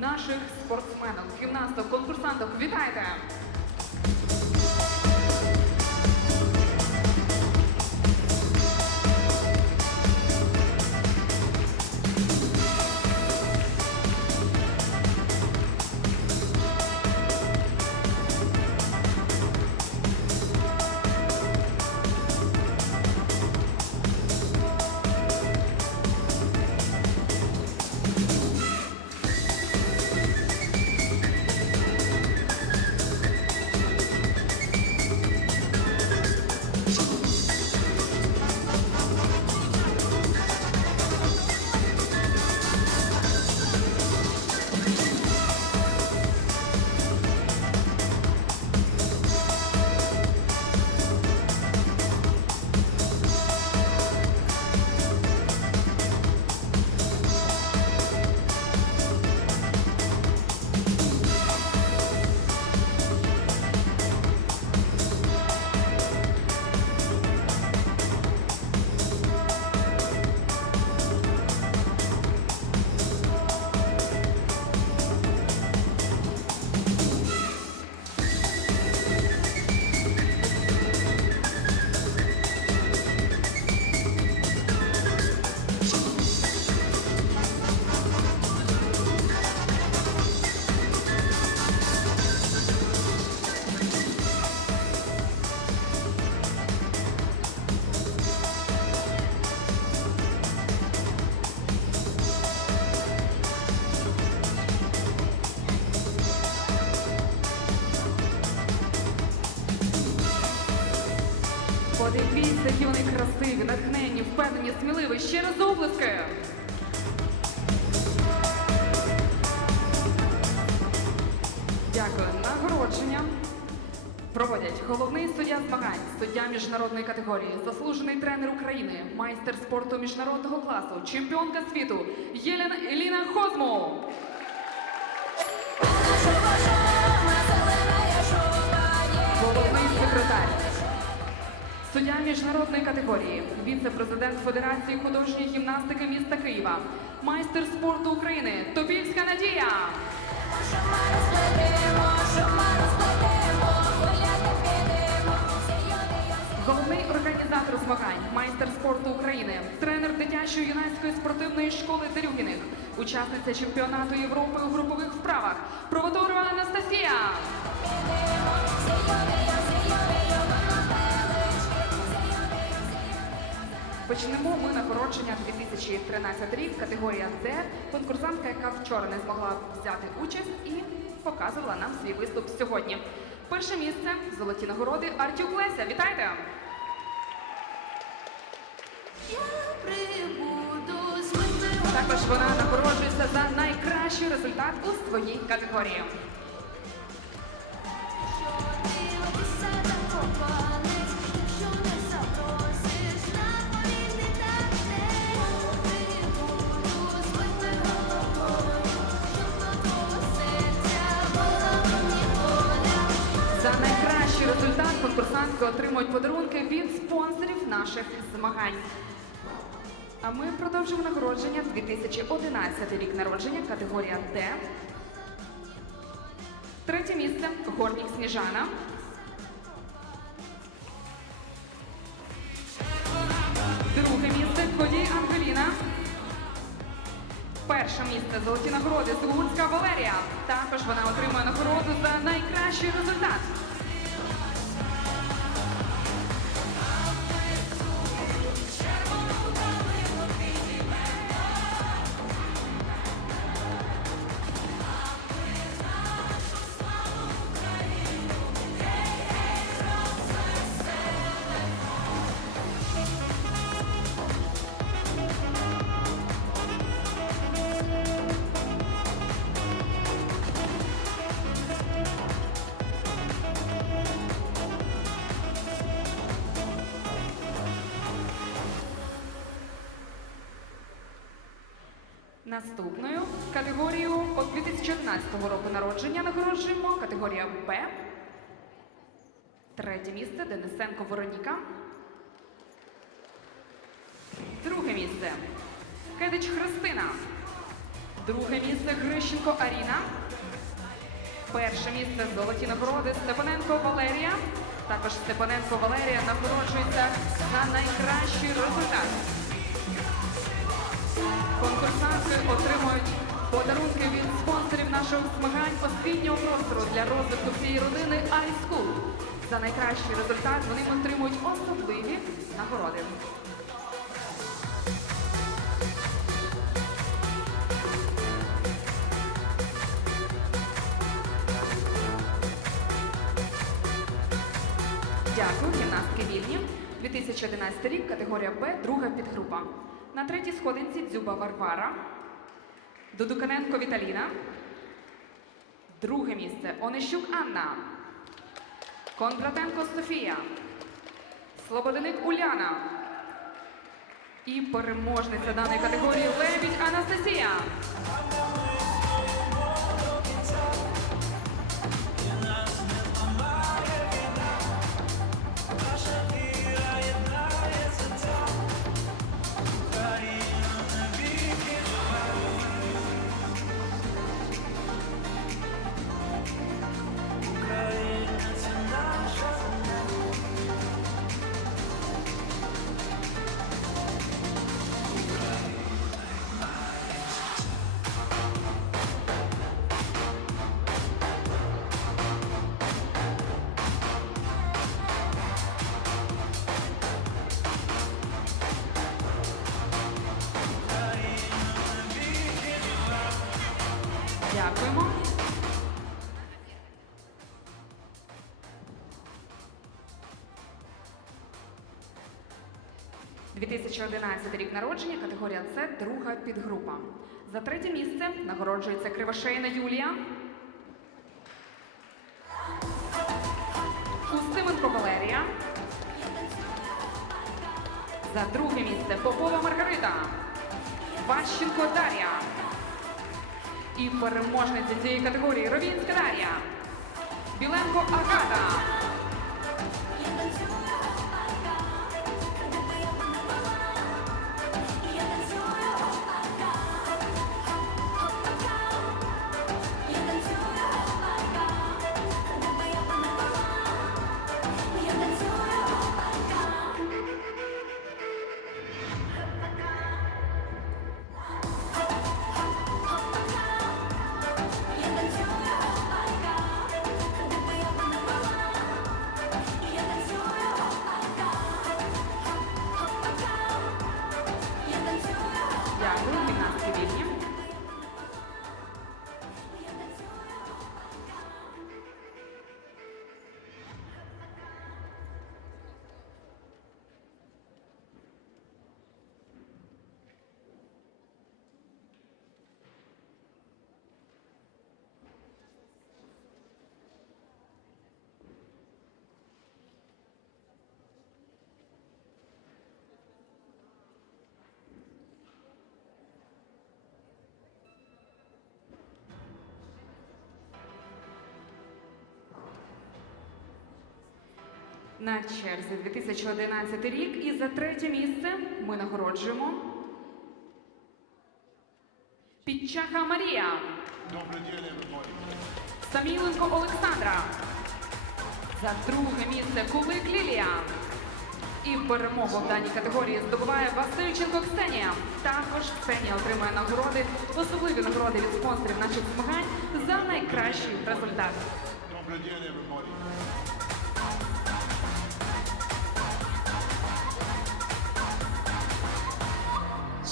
наших спортсменок, гімнасток, конкурсанток. Вітайте! Натхненні, сміливий. Ще раз облиски. Дякую. Нагородження проводять головний суддя змагань, суддя міжнародної категорії, заслужений тренер України, майстер спорту міжнародного класу, чемпіонка світу Єліна Еліна Суддя міжнародної категорії, віце-президент Федерації художньої гімнастики міста Києва, майстер спорту України Топільська Надія. Головний організатор змагань, майстер спорту України, тренер дитячої юнацької спортивної школи Дерюгіних, учасниця чемпіонату Європи у групових вправах, Провоторова Анастасія. Почнемо ми нагородження 2013 рік, категорія Д. Конкурсантка, яка вчора не змогла взяти участь і показувала нам свій виступ сьогодні. Перше місце золоті нагороди Артюк Леся. Вітайте! Також вона нагороджується за найкращий результат у своїй категорії. Конкурсантки отримують подарунки від спонсорів наших змагань. А ми продовжимо нагородження 2011 рік народження, категорія Д. Третє місце Горнік Сніжана. Друге місце Ходій Ангеліна. Перше місце золоті нагороди Сугурська Валерія. Також вона отримує нагороду за найкращий результат. Наступною категорію от 2011 року народження нагороджуємо категорія Б. Третє місце Денисенко Вероніка. Друге місце Кедич Христина. Друге місце Грищенко Аріна. Перше місце золоті нагороди Степаненко Валерія. Також Степаненко Валерія нагороджується за найкращий результат. Конкурсанти отримують подарунки від спонсорів наших змагань освітнього простору для розвитку всієї родини iSchool. За найкращий результат вони отримують особливі нагороди. Дякую, гімнастки вільні. 2011 рік, категорія Б, друга підгрупа. На третій сходинці Дзюба Варвара, Дудуканенко Віталіна. Друге місце Онищук Анна, Кондратенко Софія, Слободеник Уляна. І переможниця даної категорії Лебідь Анастасія. «2011 рік народження, категорія С, друга підгрупа. За третє місце нагороджується Кривошейна Юлія. Устименко Валерія. За друге місце Попова Маргарита. Ващенко Дар'я. І переможниця цієї категорії Ровінська Дар'я. Біленко Агата. На черзі 2011 рік і за третє місце ми нагороджуємо Підчаха Марія, Добрый день. Саміленко Олександра. За друге місце Кулик Лілія. І перемогу в даній категорії здобуває Васильченко Ксенія. Також Ксенія отримує нагороди, особливі нагороди від спонсорів наших змагань за найкращий результат. Добрый день, everybody.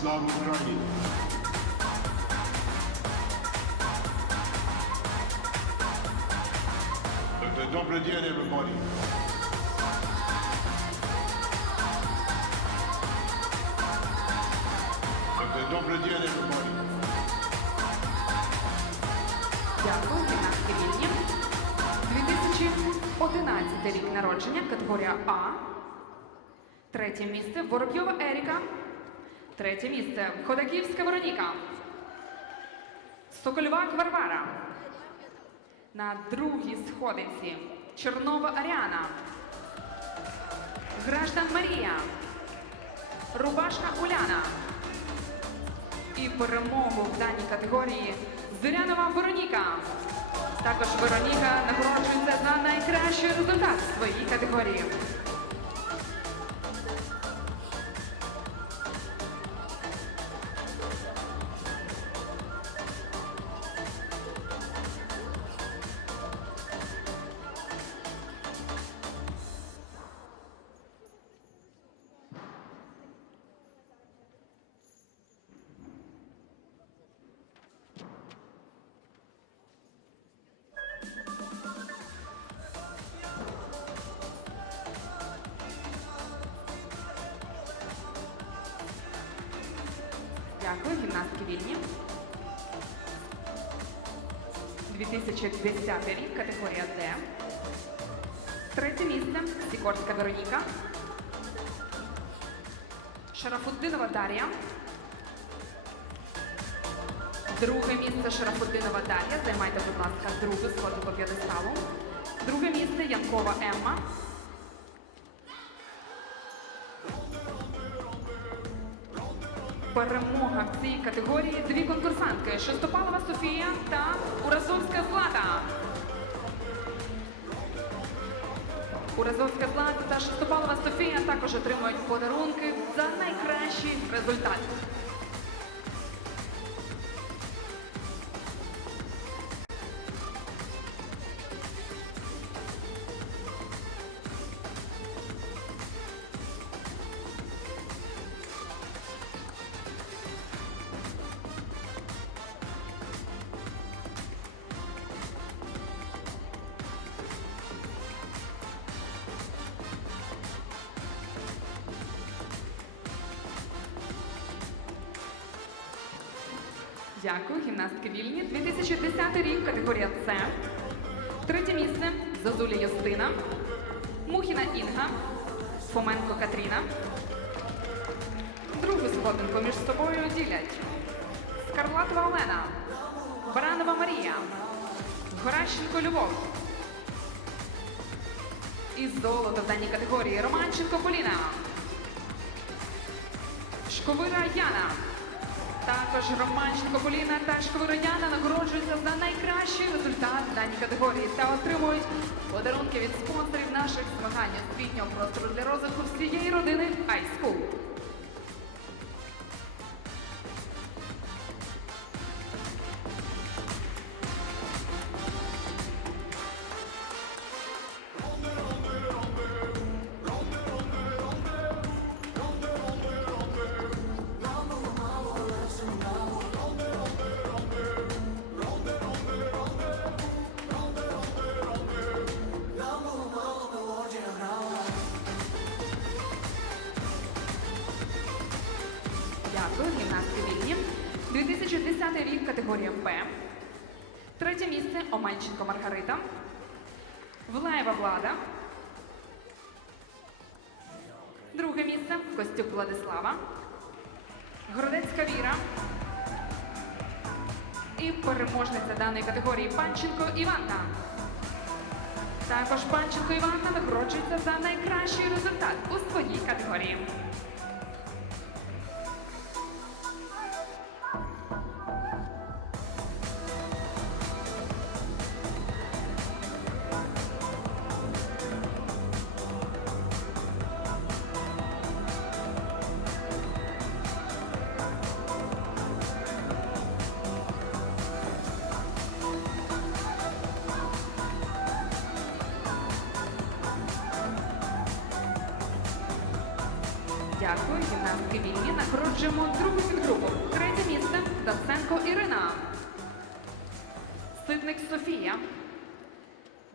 Слава Україні! Д- Добрый день, everybody. Д- Добрый день, everybody. Дякую, гімнастки вільні. 2011 рік народження, категорія А. Третє місце Воробйова Еріка. Третє місце Ходаківська Вероніка. Сокольвак Варвара. На другій сходинці Чорнова Аріана. Граждан Марія. Рубашка Уляна. І перемогу в даній категорії Зирянова Вероніка. Також Вероніка нагороджується за найкращий результат в своїй категорії. Вільні. 2010 рік, категорія Д. Третє місце Сікорська Вероніка. Шарафуддинова Дар'я. Друге місце Шарафуддинова Дар'я. Займайте, будь ласка, другу сходу по п'єдесталу. Друге місце Янкова Емма. Шестопалова Софія та Уразовська Злата. Уразовська Злата та Шестопалова Софія також отримують подарунки за найкращий результат. Третє місце Зозуля Юстина, Мухіна Інга, Фоменко Катріна. Другу сходинку між собою ділять Скарлатова Олена, Баранова Марія, Горащенко Любов. І золото в даній категорії Романченко Поліна. Шковира Яна. Також Романченко Поліна та Шковира Яна нагороджуються за найкращий результат в даній категорії та отримують подарунки від спонсорів наших змагань освітнього простору для розвитку всієї родини iSchool. Влада. Друге місце Костюк Владислава. Городецька Віра. І переможниця даної категорії Панченко Іванна. Також Панченко Іванна нагороджується за найкращий результат у своїй категорії.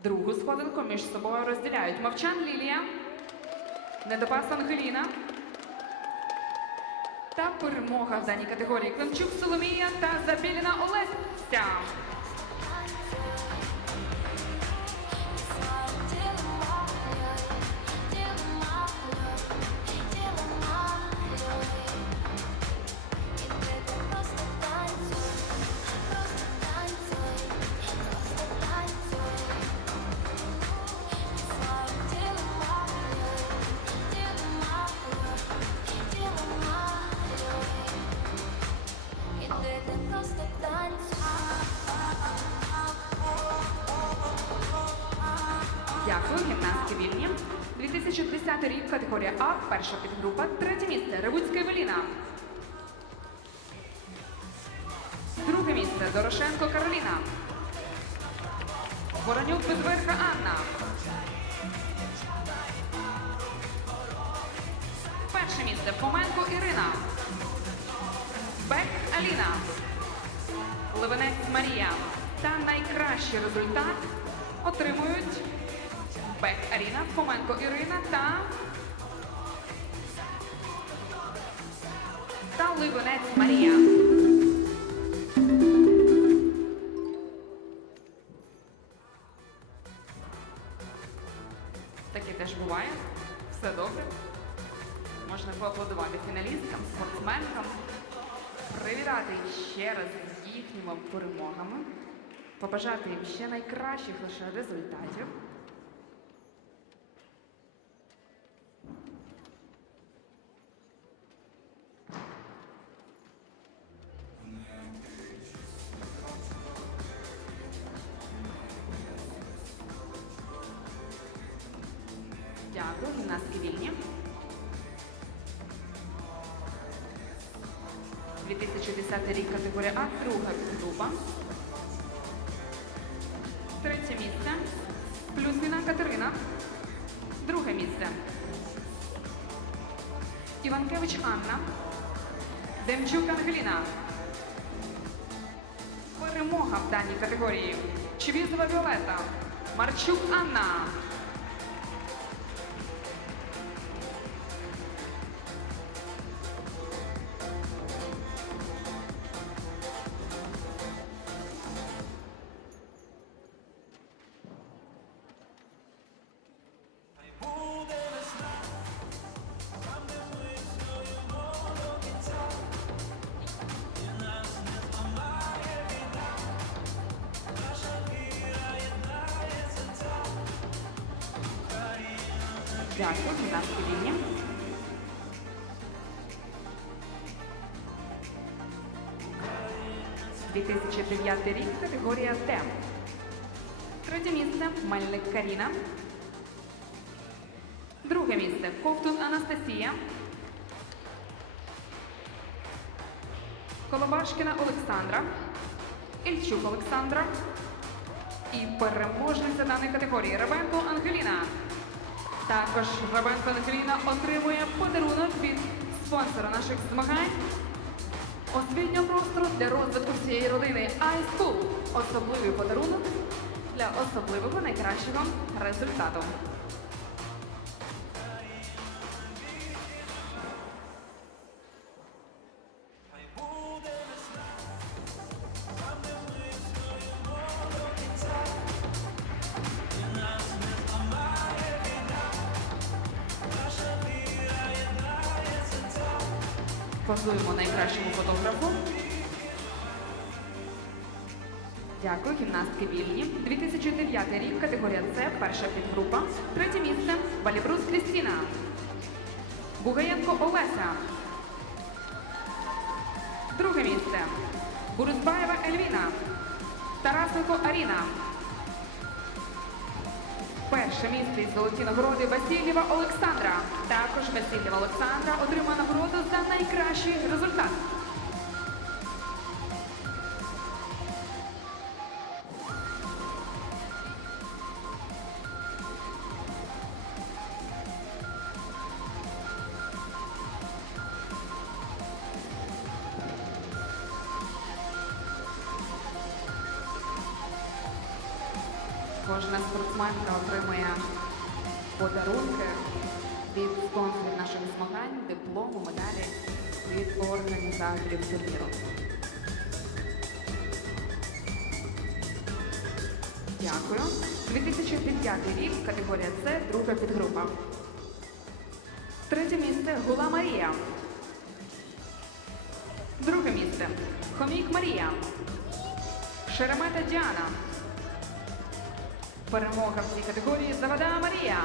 Другу сходинку між собою розділяють Мовчан Лілія, Недопас Ангеліна та перемога в даній категорії Климчук Соломія та Забіліна Олеся. Дякую, гімнастки вільні. 2010 рік, категорія А, перша підгрупа, третє місце Ревуцька Евеліна. Друге місце Дорошенко Кароліна. Воронюк Безверха Анна. Перше місце Фоменко Ірина. Бек Аліна. Ливенець Марія. Та найкращий результат отримують Бек Аріна, Фоменко Ірина та, та Ливенець Марія. Таке теж буває. Все добре. Можна поаплодувати фіналісткам, спортсменкам, привітати ще раз з їхніми перемогами, побажати їм ще найкращих лише результатів. Іванкевич Анна. Демчук Ангеліна. Перемога в даній категорії. Чвізова Віолета. Марчук Анна. Дякую, гімнастки вільні. «2009 рік, категорія Д. Третє місце Мельник Каріна. Друге місце Ковтун Анастасія. Колобашкіна Олександра. Ільчук Олександра. І переможниця даної категорії Рабенко Ангеліна. Також громадська Ангеліна отримує подарунок від спонсора наших змагань. Освітнього простору для розвитку всієї родини iSchool. Особливий подарунок для особливого найкращого результату. Бугаєнко Олеся. Друге місце Бурузбаєва Ельвіна. Тарасенко Аріна. Перше місце із золоті нагороди Васильєва Олександра. Також Васильєва Олександра отримала нагороду за найкращий результат. 2005 рік, категорія С, друга підгрупа. Третє місце Гула Марія. Друге місце Хомік Марія. Шеремета Діана. Перемога в цій категорії Завада Марія.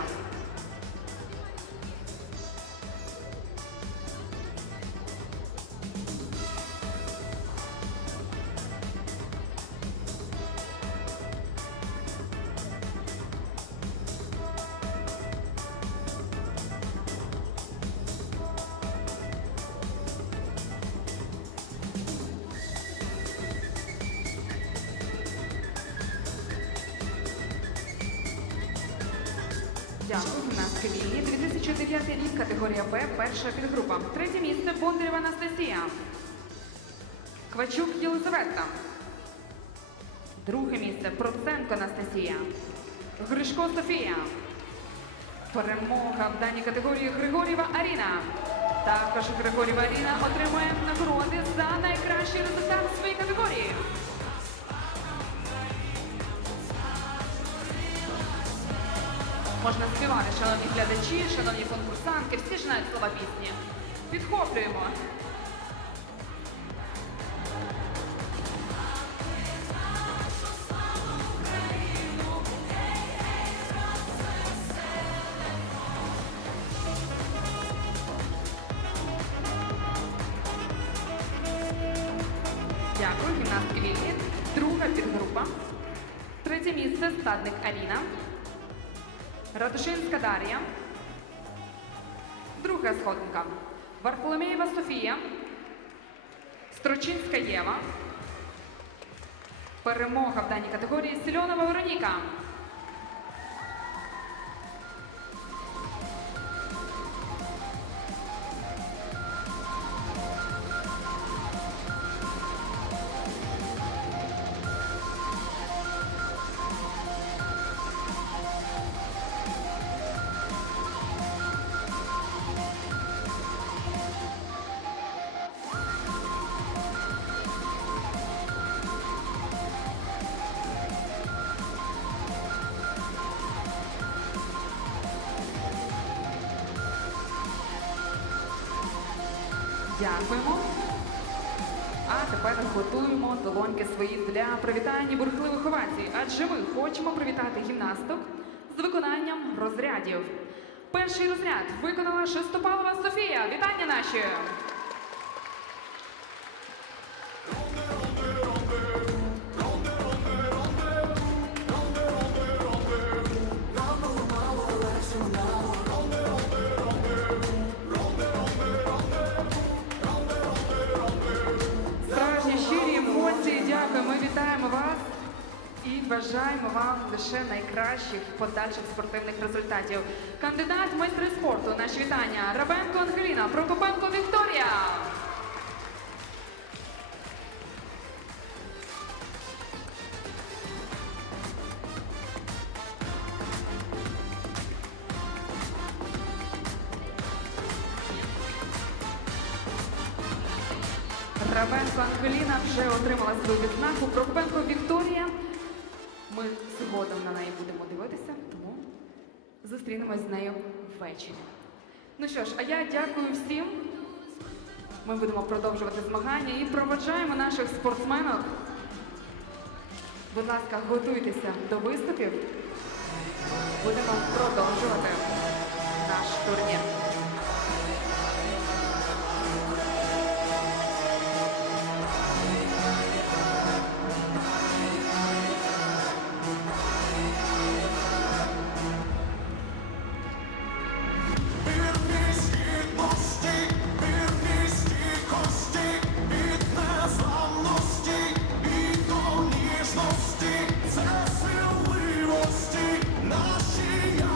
Дякую, гімнастки вільні. 2009 рік, категорія Б, перша підгрупа. Третє місце Бондарєва Анастасія. Квачук Єлизавета. Друге місце Проценко Анастасія. Гришко Софія. Перемога в даній категорії Григорєва Аріна. Також Григорєва Аріна отримує нагороди за найкращий результат в своїй категорії. Можна співати, шановні глядачі, шановні конкурсантки, всі ж знають слова пісні. Підхоплюємо. Дякую, гімнастки вільні. Друга підгрупа. Третє місце стадник Аліна. Радушинська Дар'я. Друга сходинка. Варфоломєєва Софія. Строчинська Єва. Перемога в даній категорії Сільонова Вероніка. Дякуємо. А тепер готуємо долоньки свої для привітання бурхливих овацій. Адже ми хочемо привітати гімнасток з виконанням розрядів. Перший розряд виконала Шестопалова Софія. Вітання наші! Бажаємо вам лише найкращих подальших спортивних результатів. Кандидат майстри спорту, наші вітання. Рабенко Ангеліна, Прокопенко Вікторія. Рабенко Ангеліна вже отримала свою відзнаку. Прокопенко Вікторія. Зустрінемось з нею ввечері. Ну що ж, а я дякую всім. Ми будемо продовжувати змагання і проводжаємо наших спортсменок. Будь ласка, готуйтеся до виступів. Будемо продовжувати наш турнір.